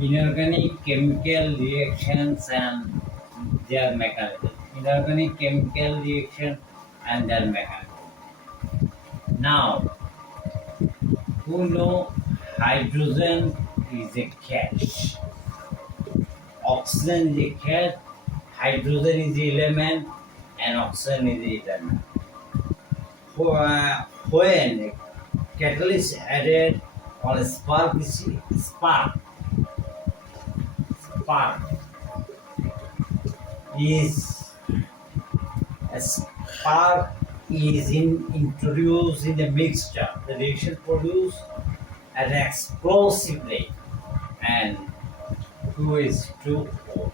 Inorganic chemical reactions and their mechanism. Inorganic chemical reaction and their mechanism. Now, who know hydrogen is a gas, oxygen is a gas, hydrogen is the element, and oxygen is the element. When catalyst added or a spark is a spark is introduced in the mixture. The reaction produced at an explosive rate and 2 is 2O.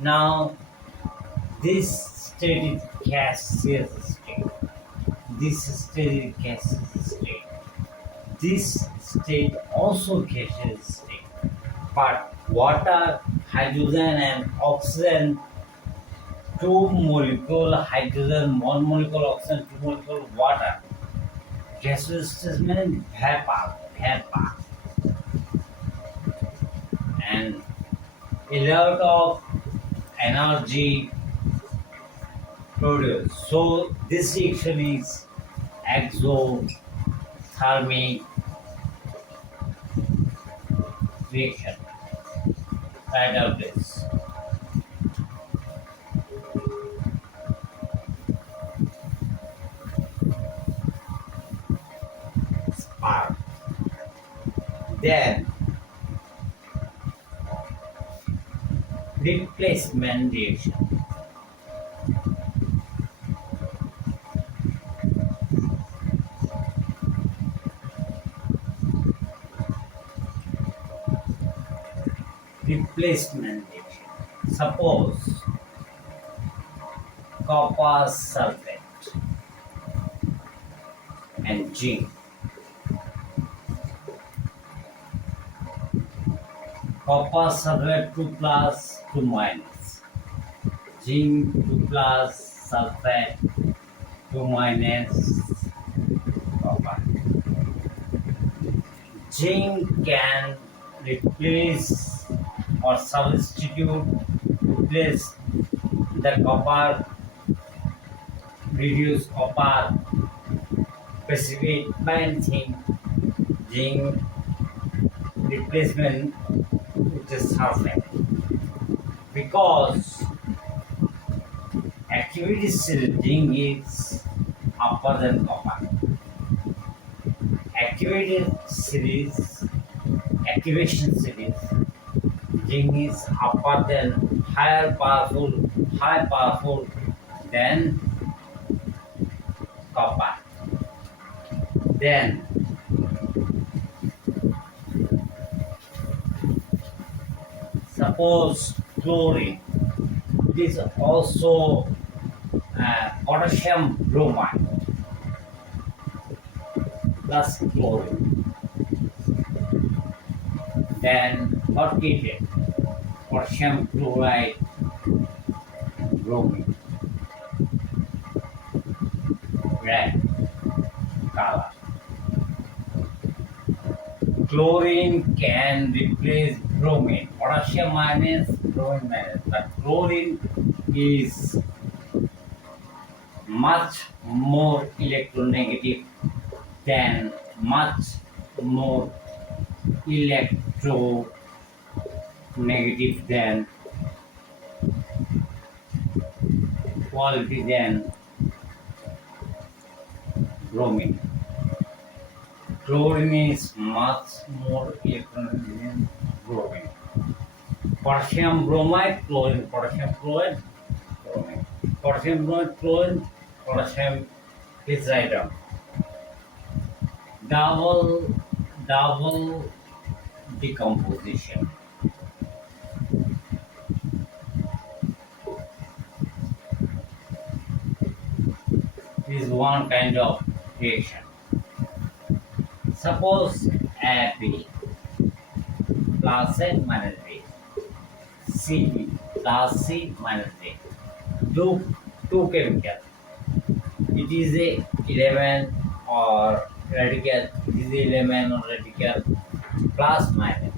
Now this state is gaseous state. This state is gaseous state. This state also gaseous state. But water, hydrogen and oxygen, two molecule hydrogen, one molecule oxygen, two molecule water. Gaseous state means vapor. And a lot of energy produced. So this reaction is exothermic reaction. Write out this. Spark. Then replacement reaction. Replacement reaction. Suppose copper sulfate and zinc. Copper sulfate 2 plus 2 minus. Zinc 2 plus sulfate 2 minus copper. Zinc can replace or replace the copper, reduce copper, precipitate by anything. Zinc replacement with the sulfate because activity series zinc is upper than copper. Activation series zinc is upper than high powerful than copper. Then suppose chlorine, it is also potassium bromide plus chlorine. Then what is it? Potassium chloride bromine. Red color. Chlorine can replace bromine. Potassium minus, bromine minus. But chlorine is much more electronegative than quality than bromine. Chlorine is much more electronegative than bromine. Potassium bromide, chlorine, potassium chloride, bromine. Potassium bromide, chlorine, potassium, please write down. Double decomposition. Is one kind of reaction. Suppose AB plus A minus B, CB plus C minus D. Two chemical. It is a element or radical. It is a element or radical plus minus.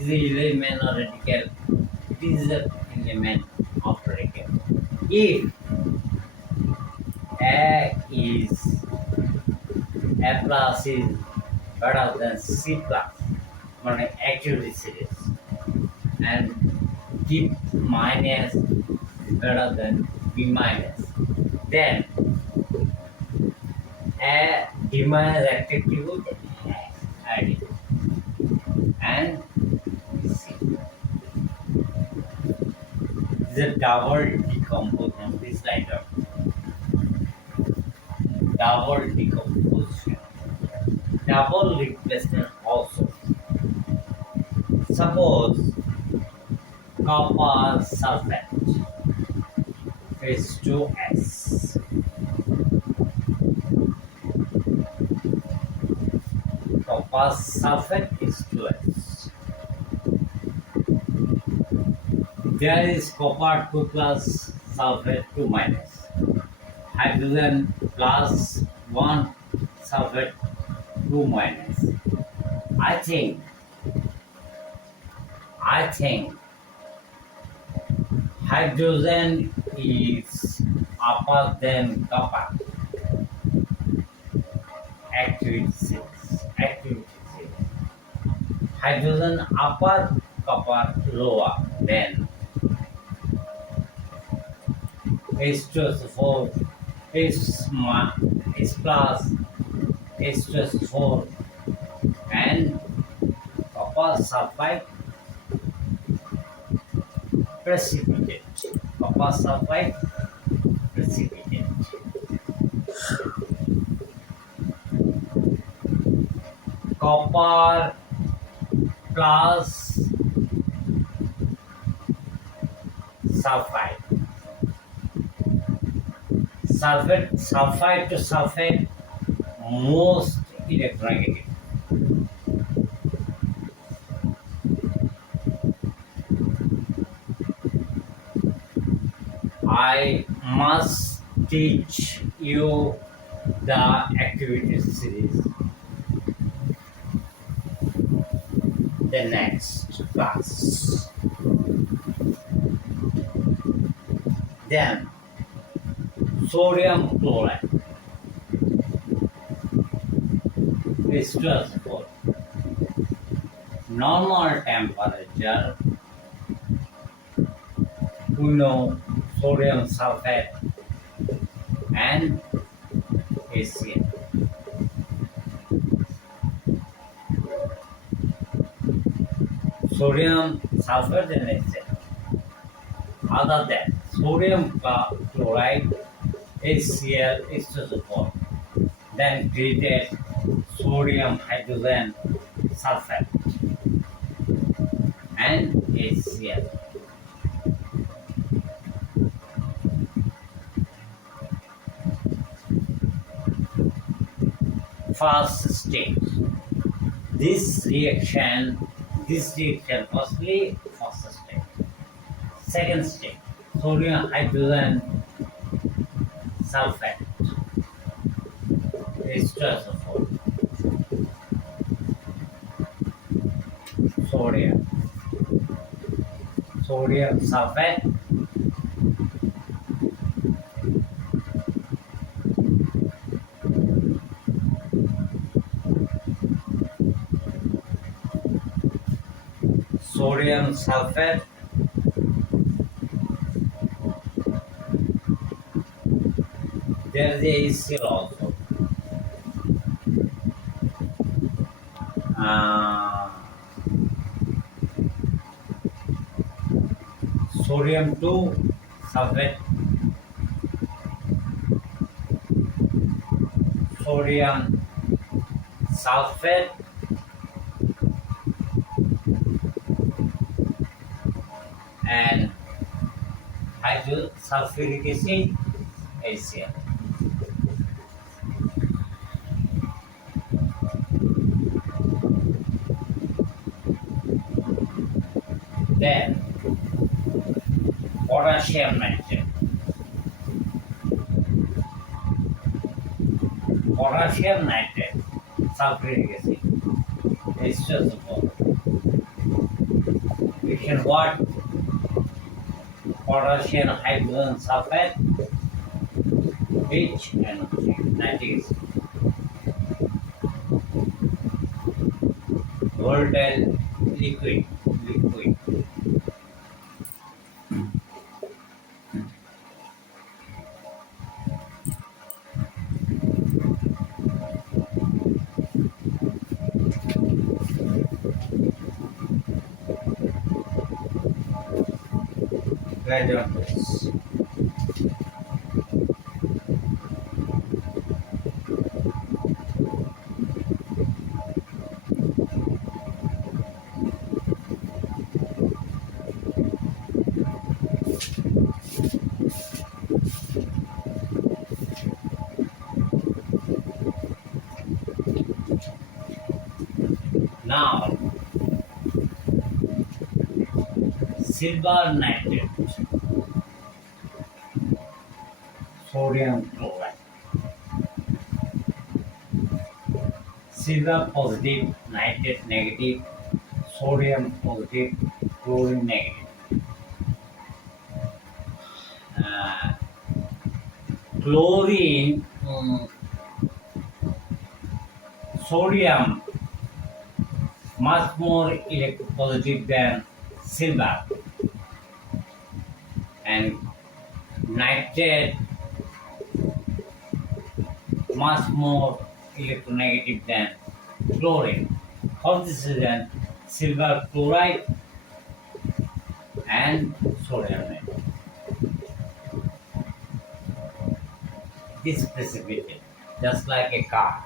is a element or radical. It is an element of radical. If A is A plus is better than C plus, মানে activity series, and D minus is better than B minus, then A D minus activity would add it and C. This is a double decomposition. This kind of double decomposition, double replacement also. Suppose copper sulfate is 2S. Copper sulfate is 2S. There is copper 2 plus sulfate 2 minus. Hydrogen plus 1 sulfate 2 minus. I think hydrogen is upper than copper. Activity 6. Hydrogen upper, copper lower. Then H2SO4 is plus H2SO4 and copper sulfide precipitate. Copper sulfide precipitate. Copper plus sulfide. Sulfide to sulfide most electronegative. I must teach you the activity series the next class. Then sodium chloride is 12. Normal temperature, we know sodium sulfate and HCl. Sodium sulfate and HCl. Other than sodium chloride, HCl is to support. Then treated sodium hydrogen sulfate and HCl. First stage. This reaction firstly first stage. Second stage, sodium hydrogen sulfate H2SO4. Sodium sulfate there is a HCl also. Sodium 2 sulfate, sodium sulfate and hydrosulfuric acid HCl. Then potassium nitrate. Sulfuric acid H2SO4. reaction what? Potassium hydrogen sulfate, H and nitric acid. Volatile liquid. Graduates. Now, silver nitrate, sodium chloride. Silver positive, nitrate negative, sodium positive, chlorine negative. Uh, Chlorine, sodium much more electropositive than silver, and nitrate much more electronegative than chlorine. How this is an silver chloride and sodium nitrate. This precipitate, just like a car,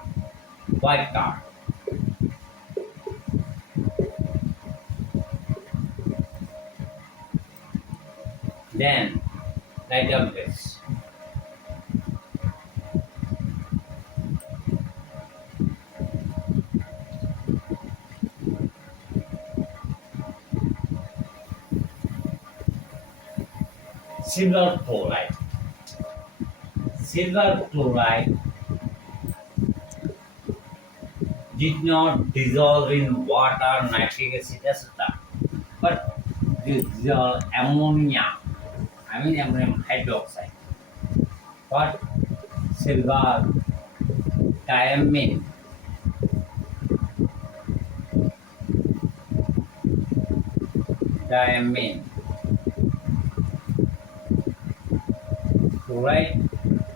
white car. Then, write down this. Silver chloride. Silver chloride did not dissolve in water, nitric acid, etc. But dissolve ammonia, ammonium hydroxide. What? Silver diamine. Chloride,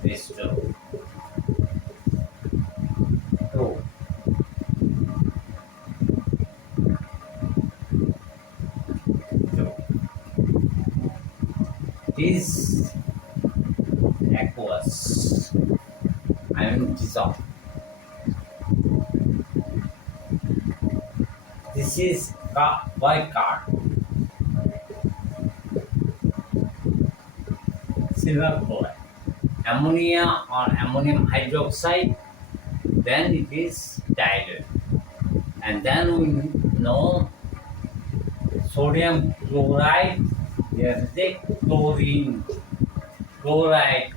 this two. This aqueous, dissolved. This is white card. Silver chloride. Ammonia or ammonium hydroxide, then it is diluted. And then we know sodium chloride, there is a chlorine, chloride,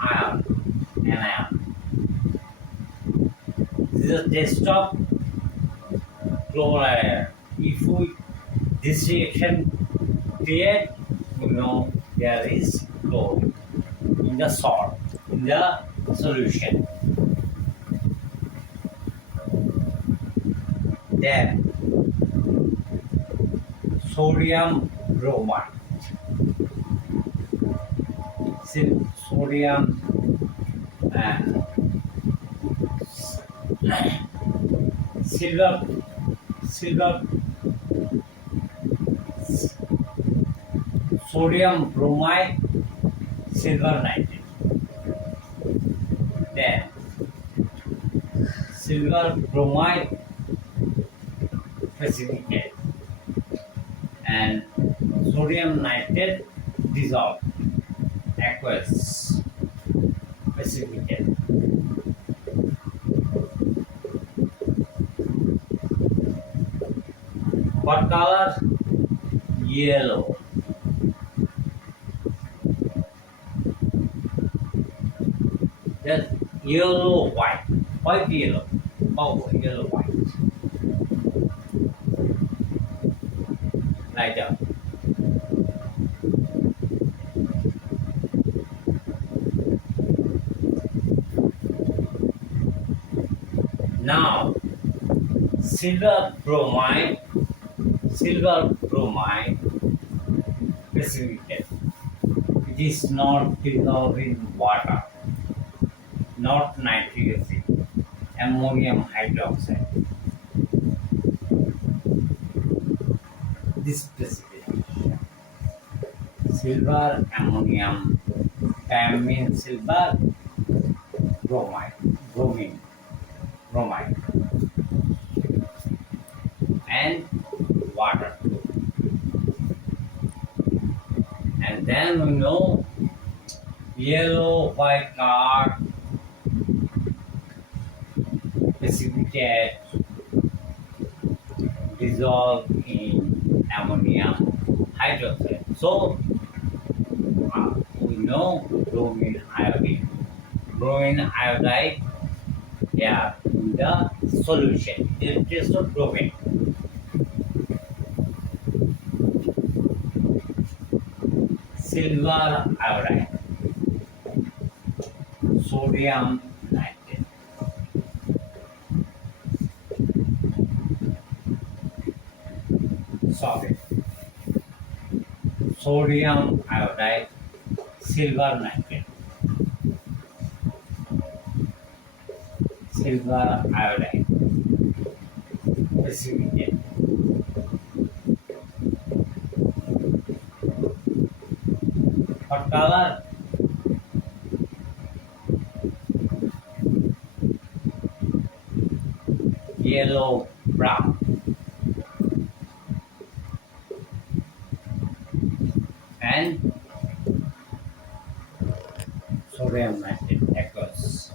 ion, anion. This is a test of chloride. If this reaction create, there is chlorine in the salt, in the solution. Then sodium bromide. Sodium silver sodium bromide, silver nitrate. Then silver bromide precipitate and sodium nitrate dissolved, aqueous precipitate. What color? Yellow. Just yellow, white, white, yellow. Oh, yellow white. Like that. Now, silver bromide, silver bromide precipitate. It is not dissolved in water, not nitric acid, ammonium hydroxide. This precipitation, silver, ammonium, diamine, silver, bromide, bromine, bromide, and water. And then we know yellow white card precipitate dissolve in ammonium hydroxide. So we know bromine iodine. Bromine iodide, yeah, in the solution. It is of bromine. Silver iodide, sodium nitrate. Sorry, sodium iodide, silver nitrate. Silver iodide precipitate. What color? Yellow brown. And sodium nitrate aqueous.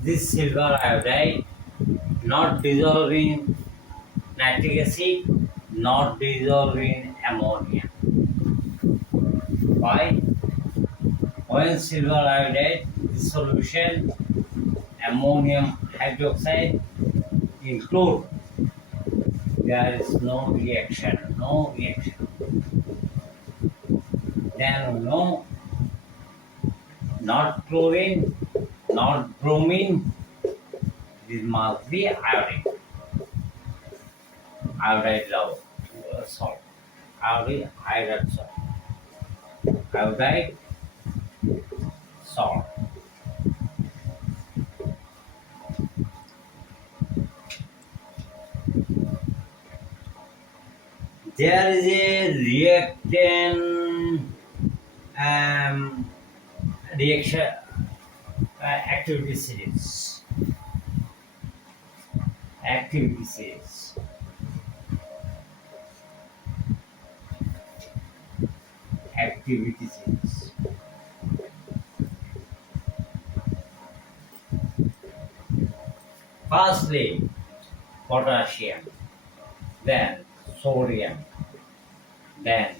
This silver iodide not dissolving nitric acid, not dissolving ammonia. Why? When silver iodide dissolution ammonium hydroxide include, there is no reaction, no reaction. Then we know not chlorine, not bromine, this must be iodine. Iodide salt. Iodide salt. Iodide salt. There is a reaction reaction activity series. Activity series. Activity series. Firstly, potassium, then sodium, then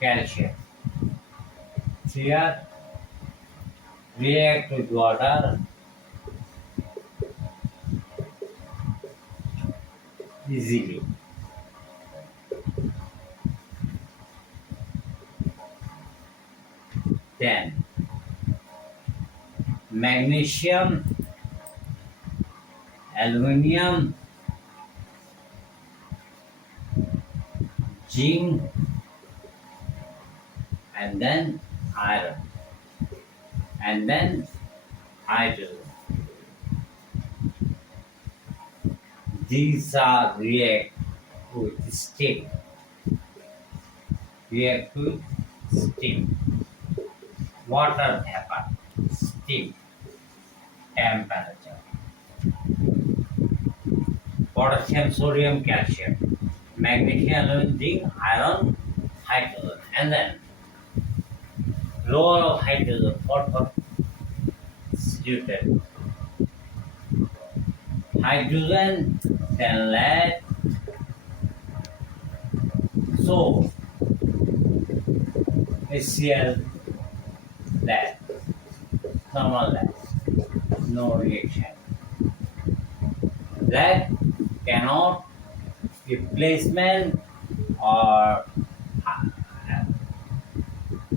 calcium. Here react with water easily. Then magnesium, aluminium, zinc, and then iron, and then hydrogen. These are react with steam. React with steam. Water vapor, steam, temperature. Potassium, sodium, calcium, magnesium, aluminum, zinc, iron, hydrogen, and then lower of hydrogen, what suited. Hydrogen, then lead. So HCl, lead. Normal lead, no reaction. Lead cannot replacement or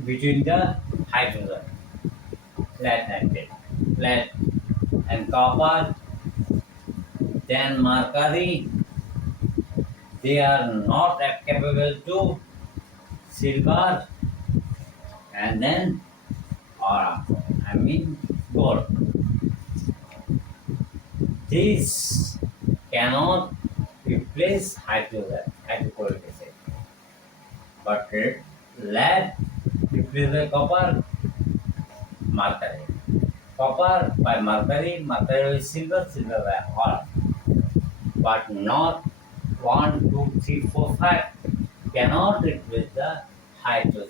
between the hydrogen, lead and lead, lead and copper, then mercury, they are not capable to silver and then or I mean gold. These cannot replace hydrogen, hydrochloric acid, but lead replaces copper, mercury. Copper by mercury, mercury is silver, silver by or, but not one, two, three, four, five cannot replace the hydrogen.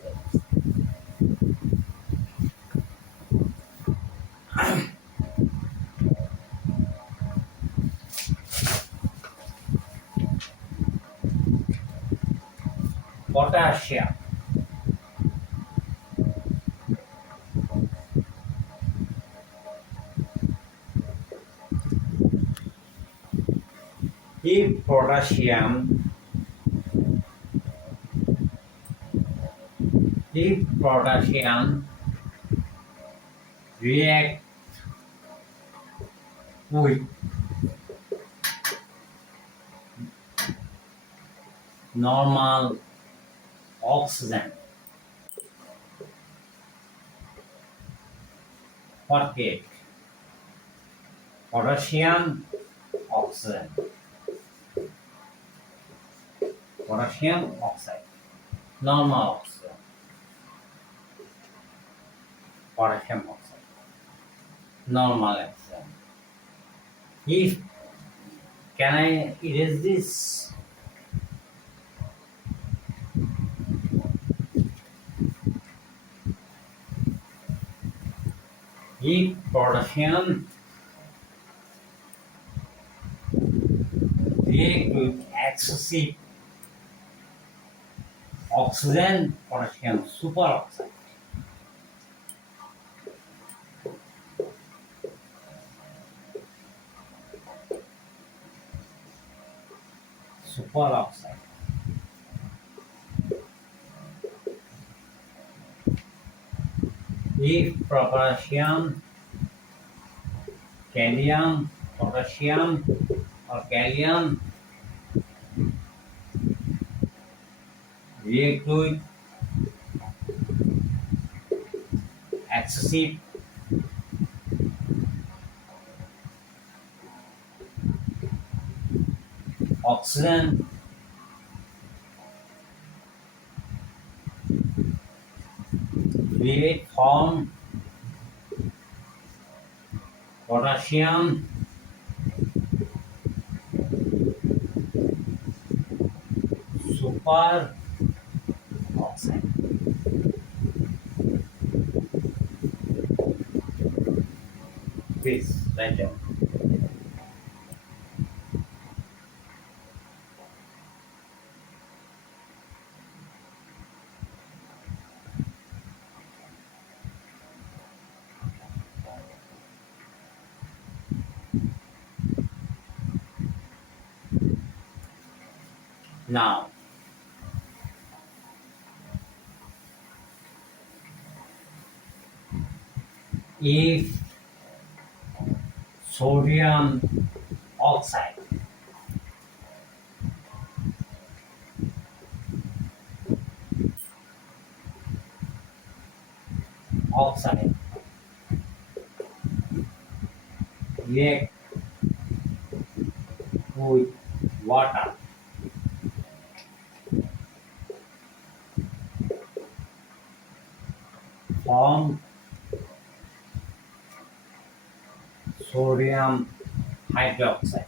Potassium. If potassium, if potassium react with normal oxygen, what get? Potassium, oxygen, potassium oxide, normal oxygen, potassium oxide, normal oxygen. If can I erase this? If potassium react with excessive oxygen, potassium superoxide, superoxide. If potassium, calcium, potassium or calcium react with excessive oxygen, we form potassium super oxide. Please write down. Now, if sodium oxide oxide react with water, form sodium hydroxide.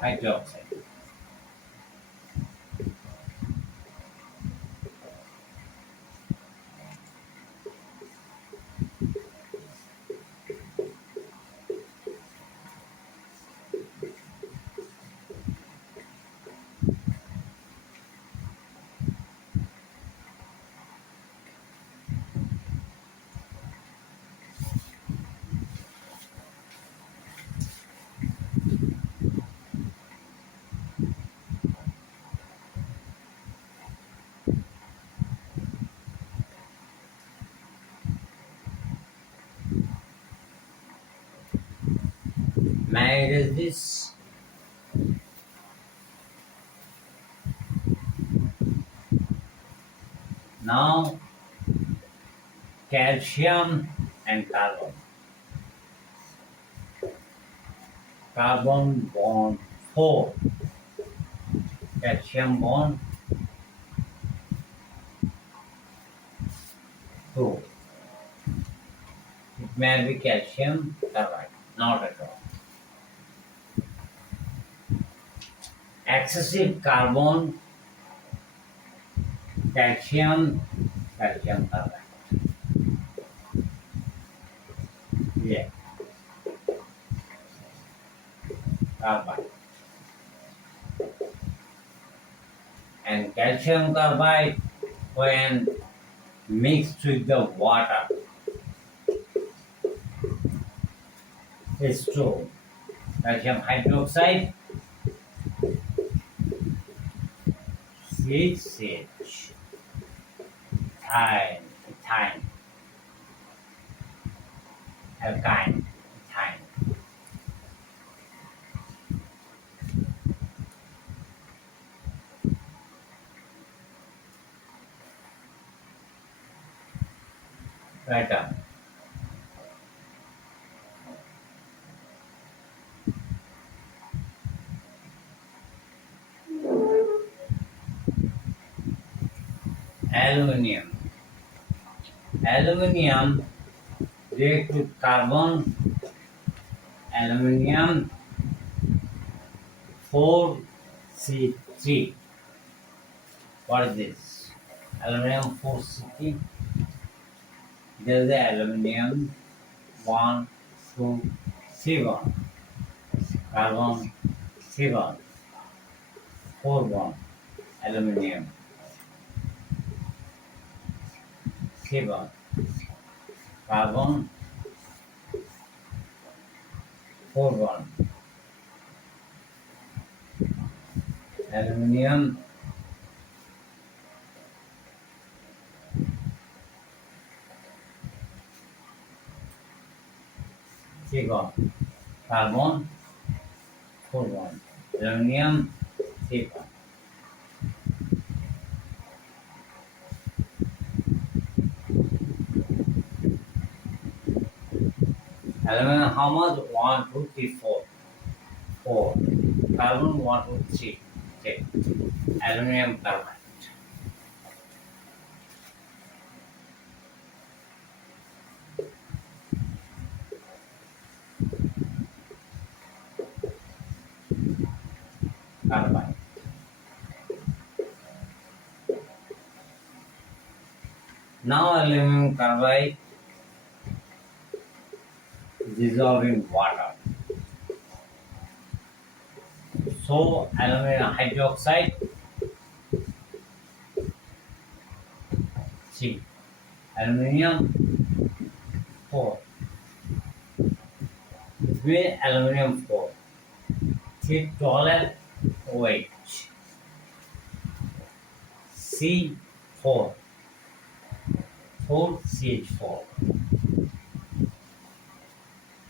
Hydroxide. Manage this. Now calcium and carbon. Carbon bond 4. Calcium bond 2. It may be calcium carbide, not at all. Excessive carbon, calcium carbide. Yeah, carbide. And calcium carbide, when mixed with the water, is true. Calcium hydroxide, CH, ethyne, alkyne, ethyne. Write down. Aluminium. Aluminium react with carbon. Aluminium 4C3. What is this? Aluminium 4C3. There is the aluminium 1, 2, C1. Carbon C1. 4 1. Aluminium C1. Carbon 4 1. Aluminium C1. Carbon 4 1. Aluminium C1. Aluminum how much? 1, 2, 3, 4. 4. Carbon 1, 2, 3. Okay. Aluminum carbide. Carbide. Now aluminum carbide dissolve in water. So aluminum hydroxide 3. Aluminum 4. It means aluminum 4. 3 12 weight. C4. 4 CH4.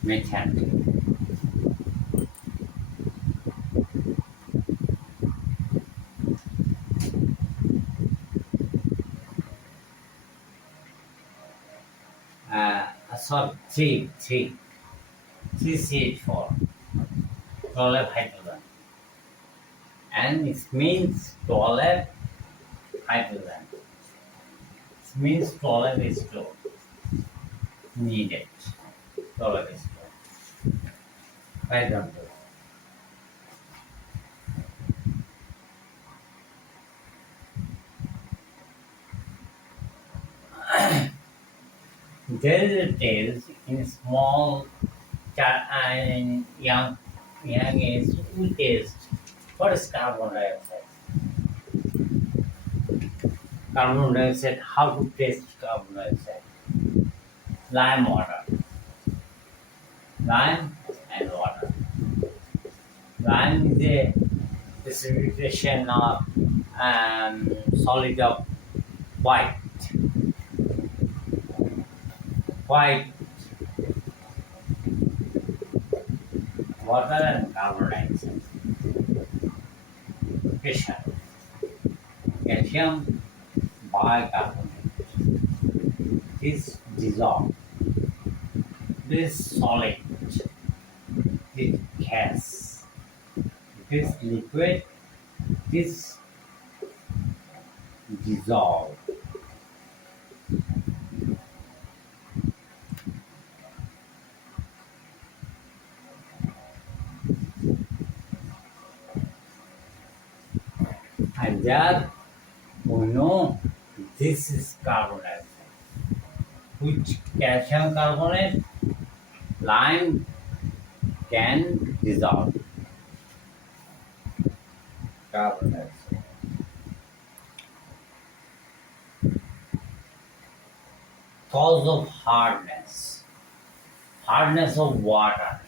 Methane. Sorry, 3 CH4. 12 hydrogen. And it means 12 hydrogen. It means 12 is stored. Needed. 12 is stored. For example, there is a test in small young age we test what is carbon dioxide. Carbon dioxide, how to test carbon dioxide? Lime water. Lime and water. Lime is a precipitation of solid of white. White water and carbon dioxide. Pressure. Calcium bicarbonate is dissolved. This solid, this gas, this liquid, this dissolved. And there we know this is carbon dioxide, which calcium carbonate, lime can dissolve carbon dioxide. Cause of hardness. Hardness of water.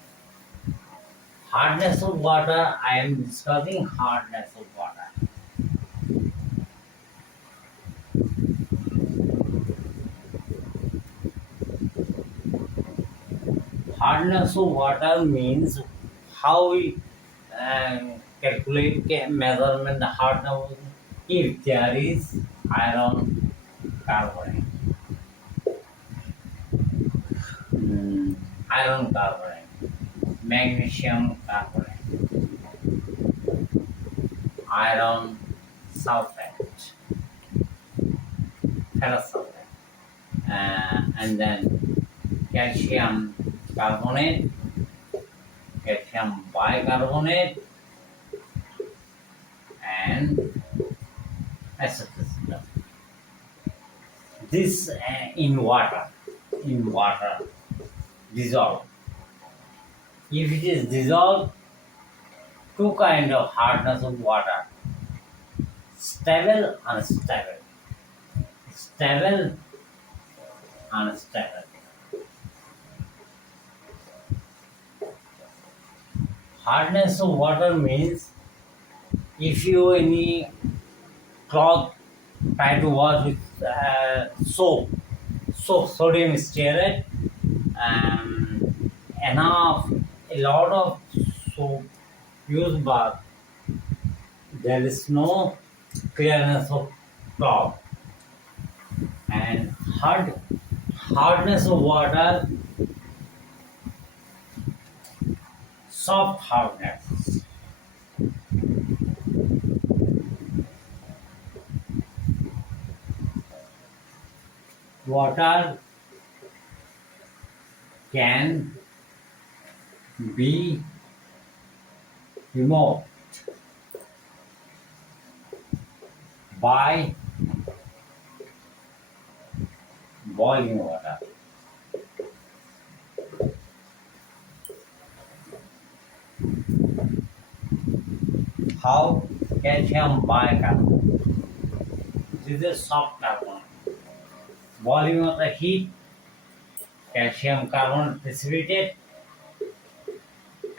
Hardness of water, I am discussing hardness of water. Hardness of water means how we calculate measurement the hardness if there is iron carbonate. Iron carbonate, magnesium carbonate, iron sulfate, ferrous sulfate, and then calcium carbonate, calcium bicarbonate, and etc. This in water dissolved. If it is dissolved, two kind of hardness of water: stable, unstable. Stable, unstable. Hardness of water means if you any cloth try to wash with soap, sodium stearate, enough, a lot of soap used, but there is no clearness of cloth. And hardness of water, soft hardness. Water can be removed by boiling water. How? Calcium bicarbonate. This is soft carbonate. Boiling water heat, calcium carbonate precipitated,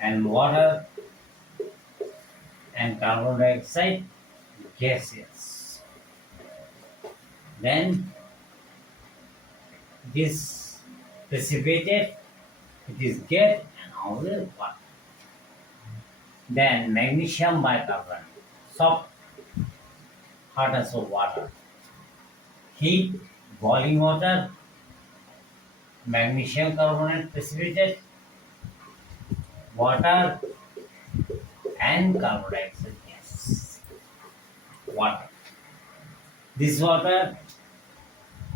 and water and carbon dioxide gaseous. Then this precipitated, it is gas and also water. Then magnesium bicarbonate, soft hardness of water. Heat, boiling water, magnesium carbonate precipitated, water and carbon dioxide gas. Water. This water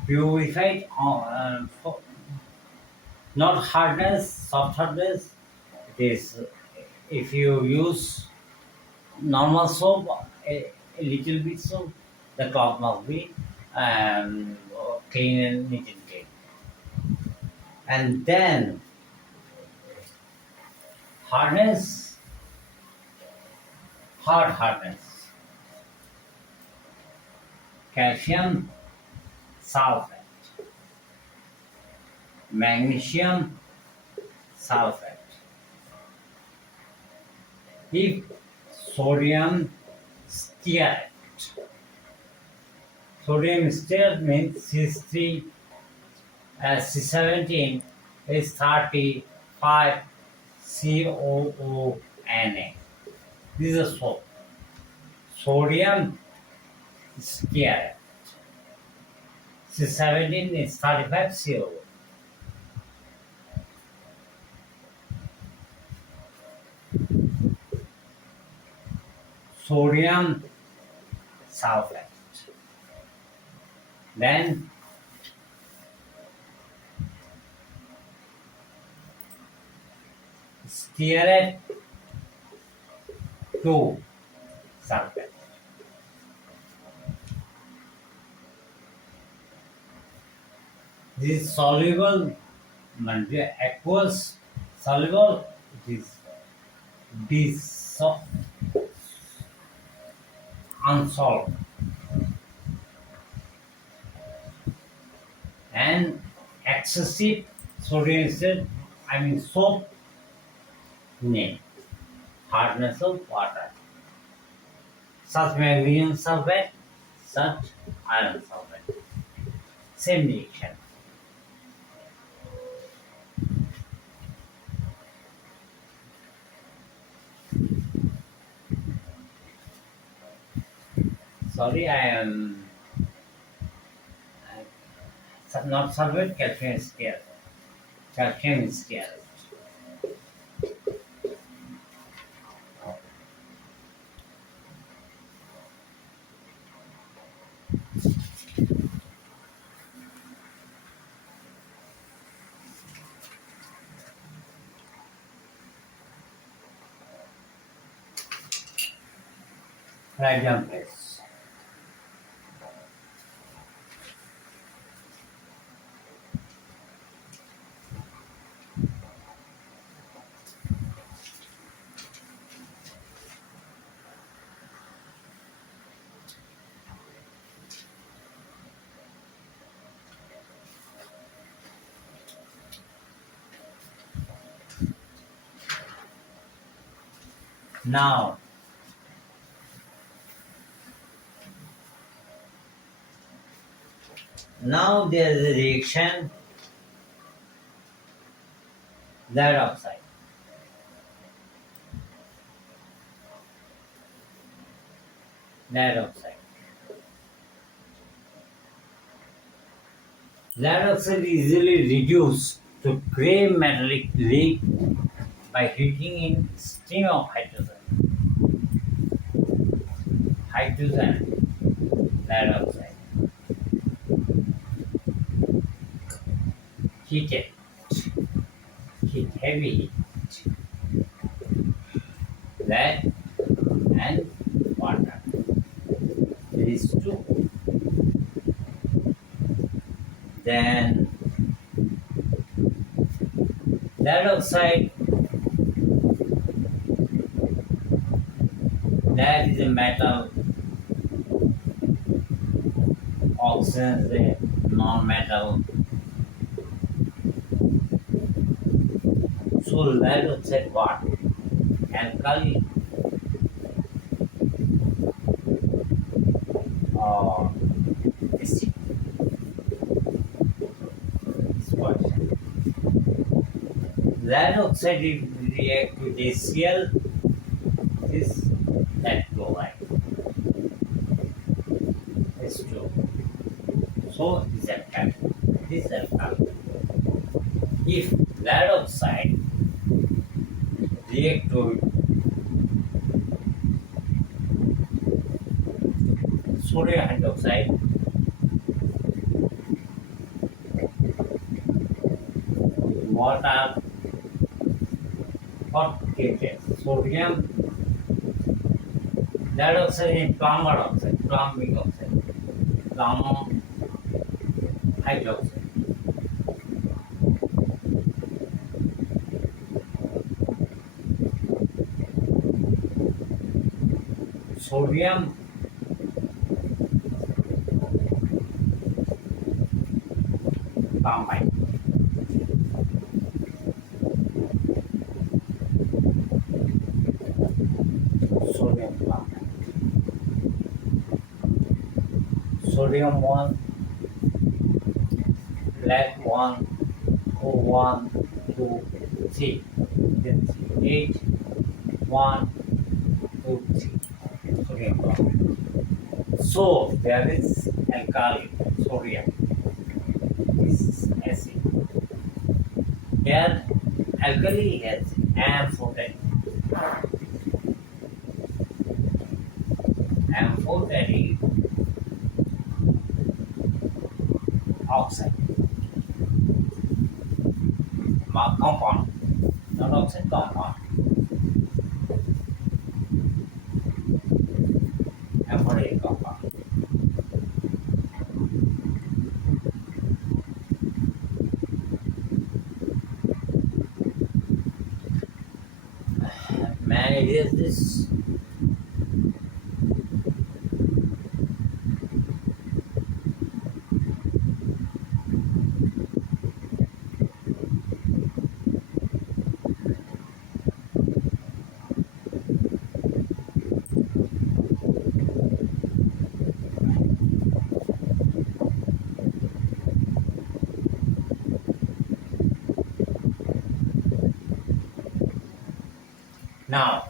purified, not hardness, soft hardness. It is if you use normal soap, a little bit soap, the cloth must be clean and neat and clean. And then hardness, hardness. Calcium sulfate, magnesium sulfate. If sodium stearate, sodium stearate means C17 is 35 COONA. This is a soap. Sodium stearate. C17 is 35 CO. Sodium sulfate. Then stearate 2 sulfate. This is soluble, aqueous soluble, it is unsolved. And excessive sodium is, soap name, hardness of water. Such magnesium sulfate, such iron sulfate. Same reaction. Sorry, I am not sulfate, calcium is here. Calcium is here. Write down, please. Now, there is a reaction dioxide. Dioxide is easily reduced to gray metallic lead by heating in stream of hydrogen. Dioxide. Heated. Heavy heat. Lead and water. These two. Then dioxide, that is a metal, oxygen is a non-metal. So dioxide what? Alkali or acid. Dioxide react with HCl, this that chloride. H2. So this alkali. If dioxide react with sodium hydroxide, water, what cases? Sodium dioxide and plum oxide, plumbing oxide, plum hydroxide. Sodium plumite. Sodium plumite. Sodium 1, lead 1, O1, 2, 3. then 8, 1, 2, 3. Sodium chloride. So there is alkali, sodium. This is acid. Here alkali has amphoteric. Amphoteric oxide. Compound, not oxide, compound. Amphoteric compound. Man, it is this. Now,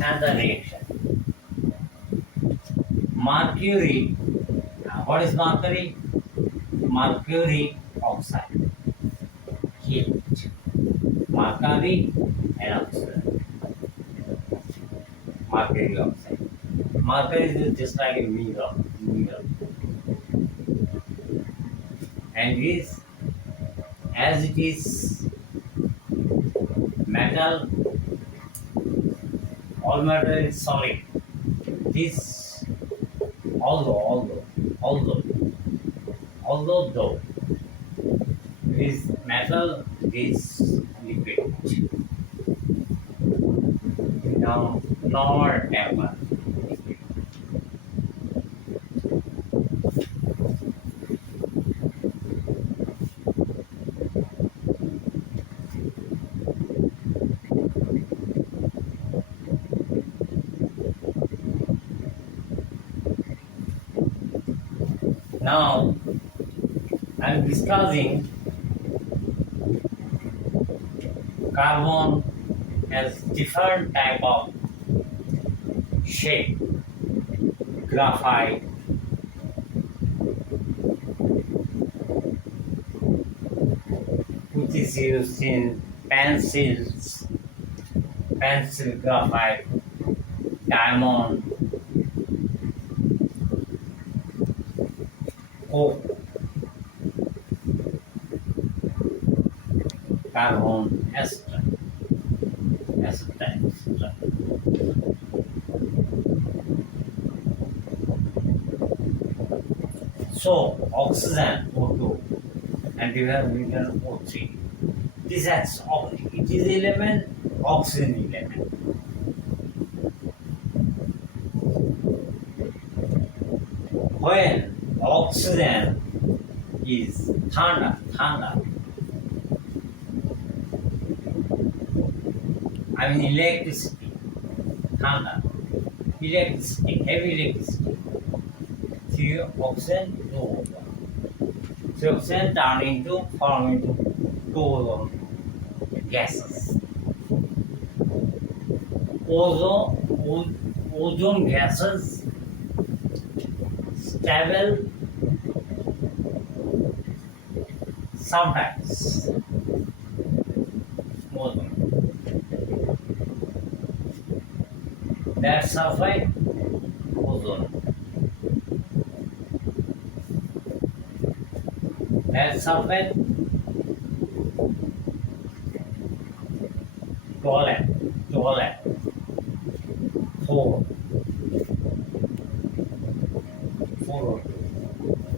another reaction. Mercury. What is mercury? Mercury oxide. Heat. Mercury and oxide. Mercury oxide. Mercury is just like a mirror. And is, as it is metal, all matter is solid. This, although though is metal, this liquid. Now, lower temper. Now, I am discussing carbon has different type of shape. Graphite, which is used in pencils, pencil graphite, diamond, coke, carbon, etc. So, oxygen, O2, and we have written O3. This has, it is element, oxygen element. When oxygen is thunder, I mean electricity, thunder, electricity, heavy electricity. See oxygen, no water. So oxygen form into two gases. Ozone gases stable sometimes. Ozone. That sulfide, ozone. That sulfide, toilet, 4,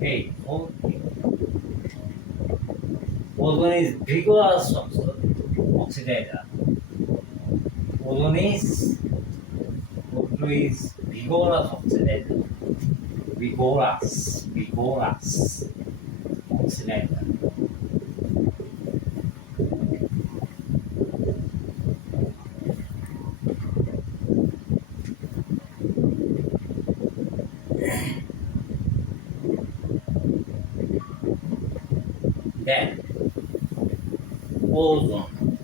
8, 4, 8. Ozone is vigorous oxidizer. Ozone is vigorous oxidizer. Vigorous oxidizer. Then ozone.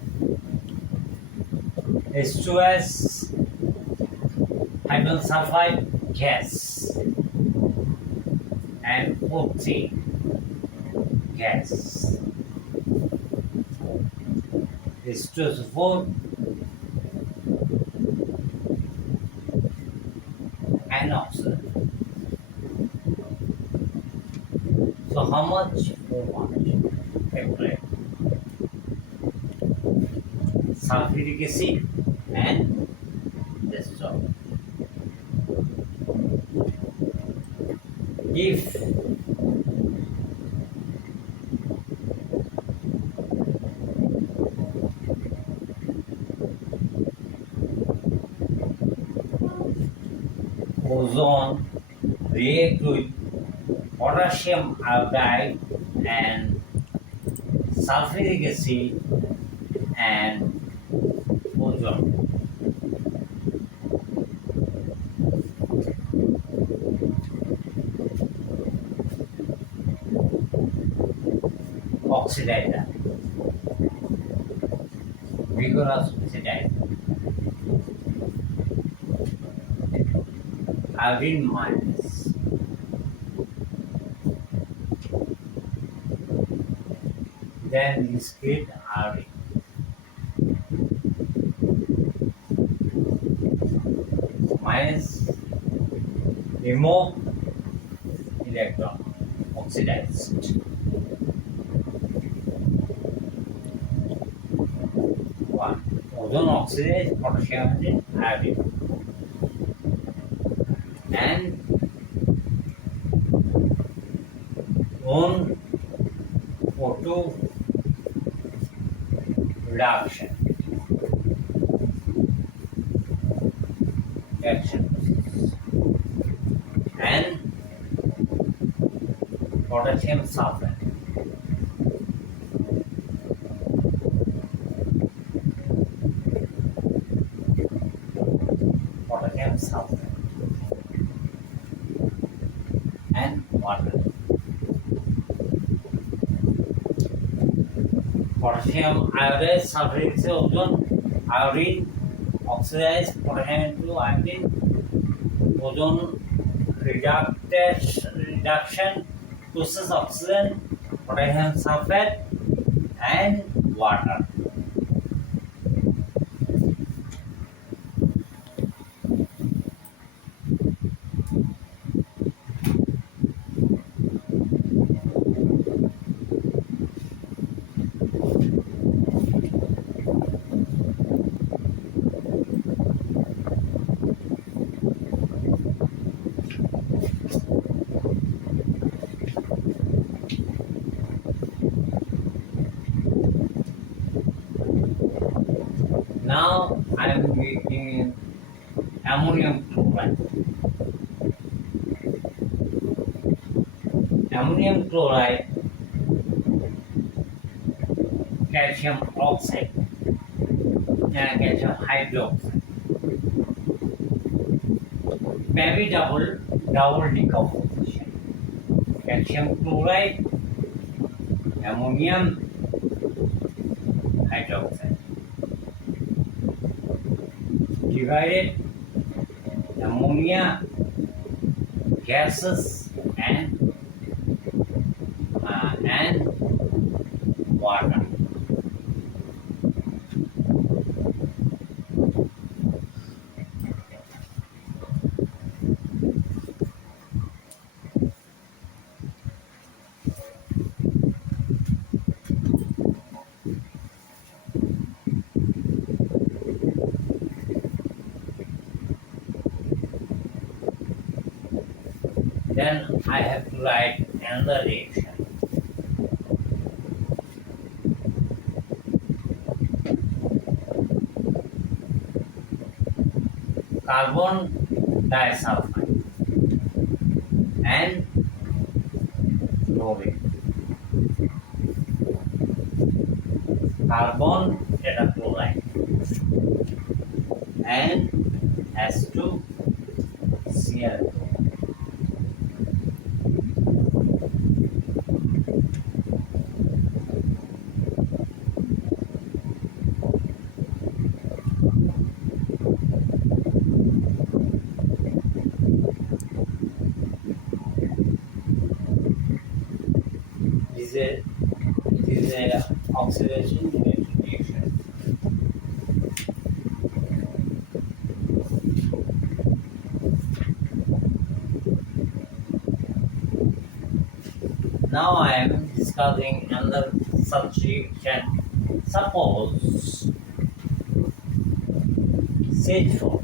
H2S hydrogen sulfide gas and O3 gas. H2SO4 and oxygen. So how much? So much. Calculate. Sulfuric acid and this job. If ozone react with potassium iodide and sulfuric acid and ozone. Oxidizer, vigorous oxidizer, iodine minus, then discrete iodine, minus, remove electron, oxidized. One, ozone oxidized, potassium iodine, and on O2 reduction reaction and potassium sulfate. Potassium sulfate and water. Potassium iodide, sulfuric acid, ozone, iodine, oxidized potassium into iodine, ozone reduction, process oxygen, potassium sulfate, and water. Now I am making ammonium chloride. Ammonium chloride, calcium oxide, and calcium hydroxide. Maybe double decomposition. Calcium chloride, ammonium hydroxide. Divided ammonia gases and water. Then I have to write another reaction. Carbon disulfide and chlorine. Carbon tetrachloride and H2Cl2. a oxidation related reaction. Now I am discussing another substitution. Suppose C4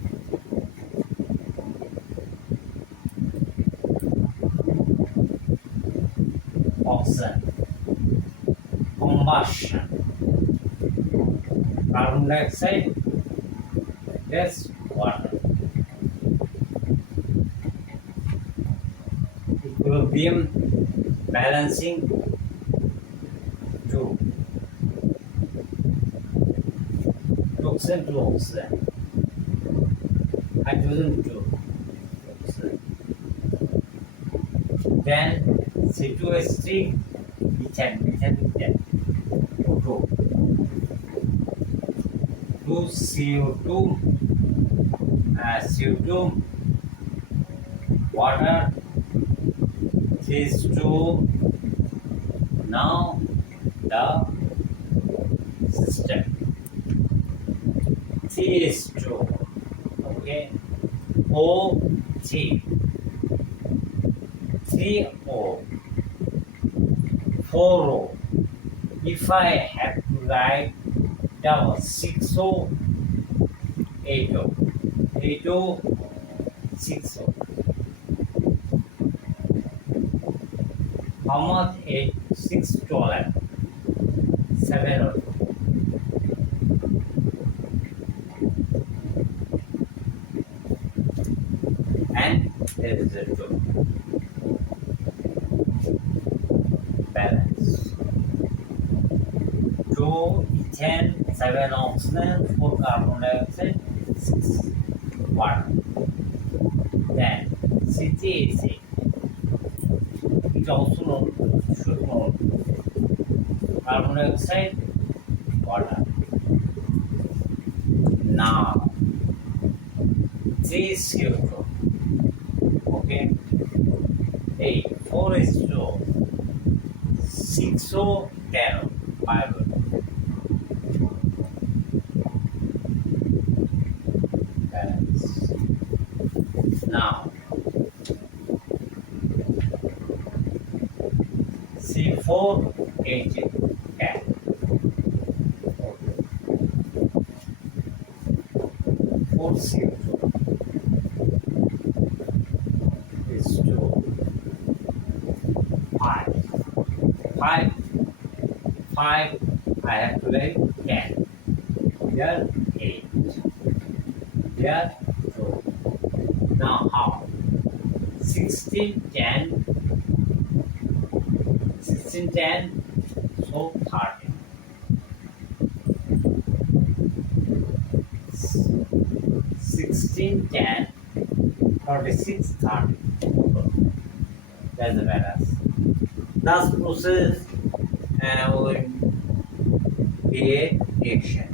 oxygen combustion, carbon dioxide, yes, water. Equilibrium balancing 2. Oxygen to oxygen. Hydrogen to oxygen. Then C2H3, methane, O2. 2 CO2, CO2, water, H2. Now the system. CH2, okay, O3, 3O, 4O. If I have to write down 6O, 8O, 8O, 6O. How much? 8, 6, 12, 7O. And there is a 2. Balance. 2 ethane, 7 oxygen, 4 carbon dioxide, 6 water. Then CTAC, which also known, should know, carbon dioxide, water. Now 3 CO2, okay, 8, 4 H2O, 6O, 10O, 5O. Balance. Now C4, H2, 10. 4 CO2 is 2, 5. 5, 5, I have to write 10. Here 8. Here 2. Now how? 16, 10, 16, 10, so 30. 16, 10, 36, 30. That's the balance. Thus process will be a reaction.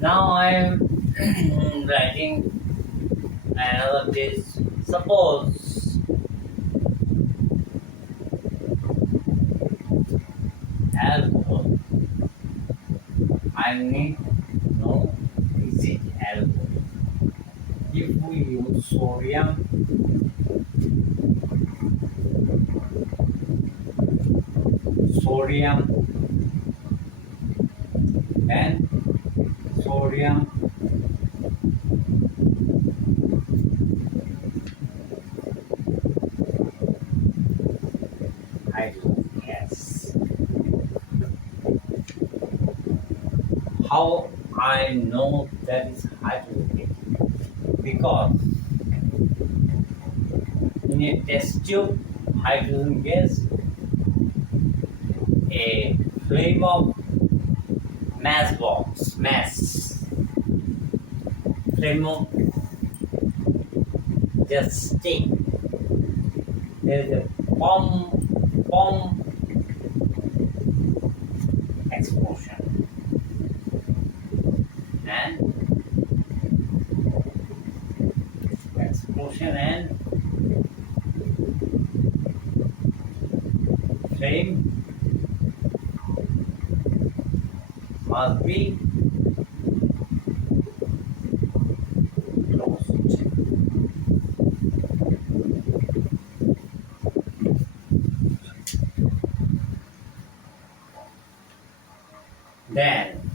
Now I am writing another page. Suppose alcohol. I need to know, is it alcohol? If we use sodium, and sodium hydrogen gas. How I know that is hydrogen? Because in a test tube, hydrogen gas, a flame of mass flame of just stick. There is a bomb explosion. flame must be closed. Then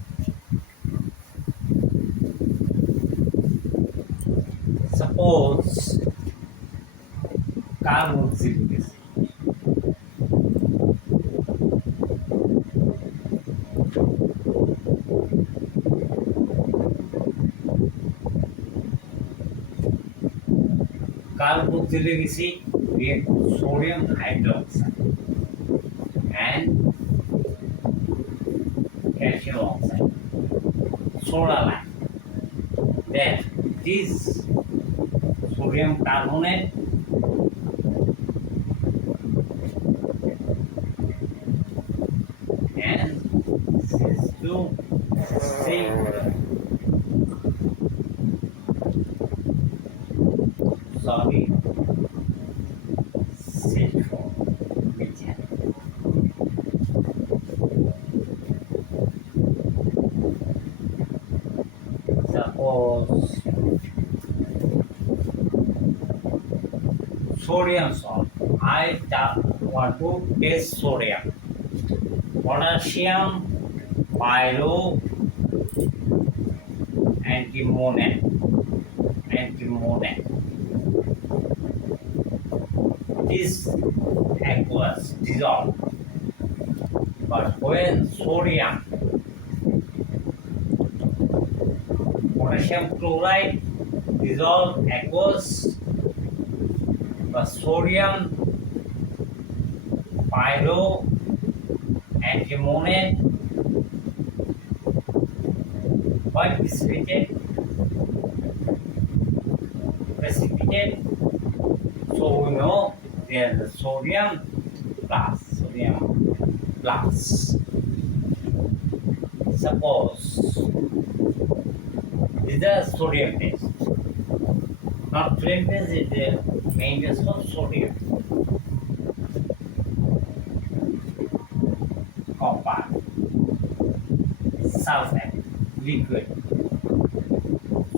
suppose carboxylic acid. Carboxylic acid reacts with sodium hydroxide and calcium oxide, soda lime. Then this sodium carbonate and C2C sorry C4 methane. Suppose sodium salt. I want to taste sodium. Potassium pyro antimonate. This aqueous dissolve. But when sodium, potassium chloride dissolve aqueous, but sodium pyro antimonate but precipitate. So we know there is sodium plus. Suppose this is the sodium test, not flame test, is the main test for sodium. Copper, sulfate, liquid,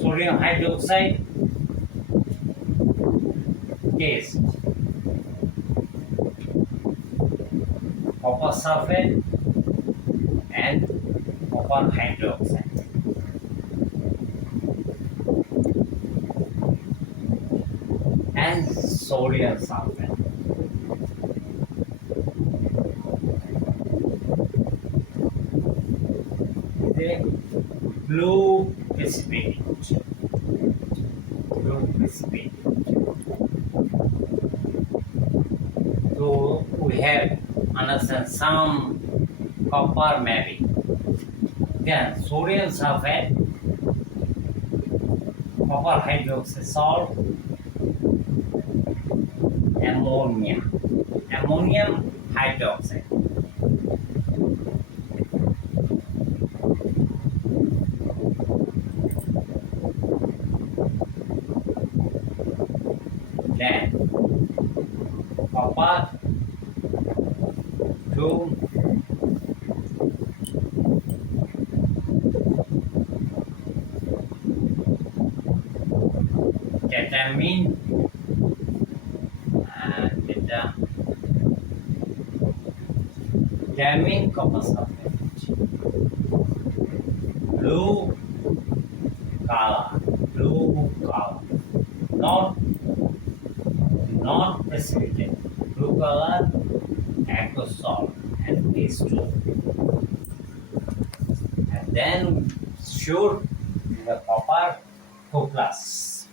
sodium hydroxide, gas, copper sulfate and copper hydroxide. And sodium sulfate. The blue precipitate. So we have understand some copper maybe. Then sodium sulfate, copper hydroxide salt, ammonium hydroxide. Then copper to ketamine and ketamine copper sulfate. Blue color, not precipitate. Blue color, aqueous salt, and these two. And then shoot the copper 2 plus.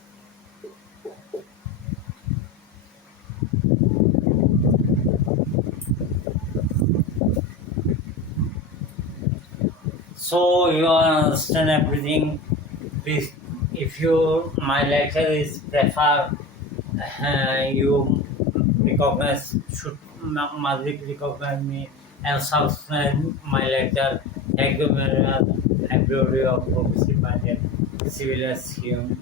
So you understand everything. Please, if you my lecture is prefer, you recognize must recognize me and subscribe my lecture. Thank you very much. Everybody of civilized human.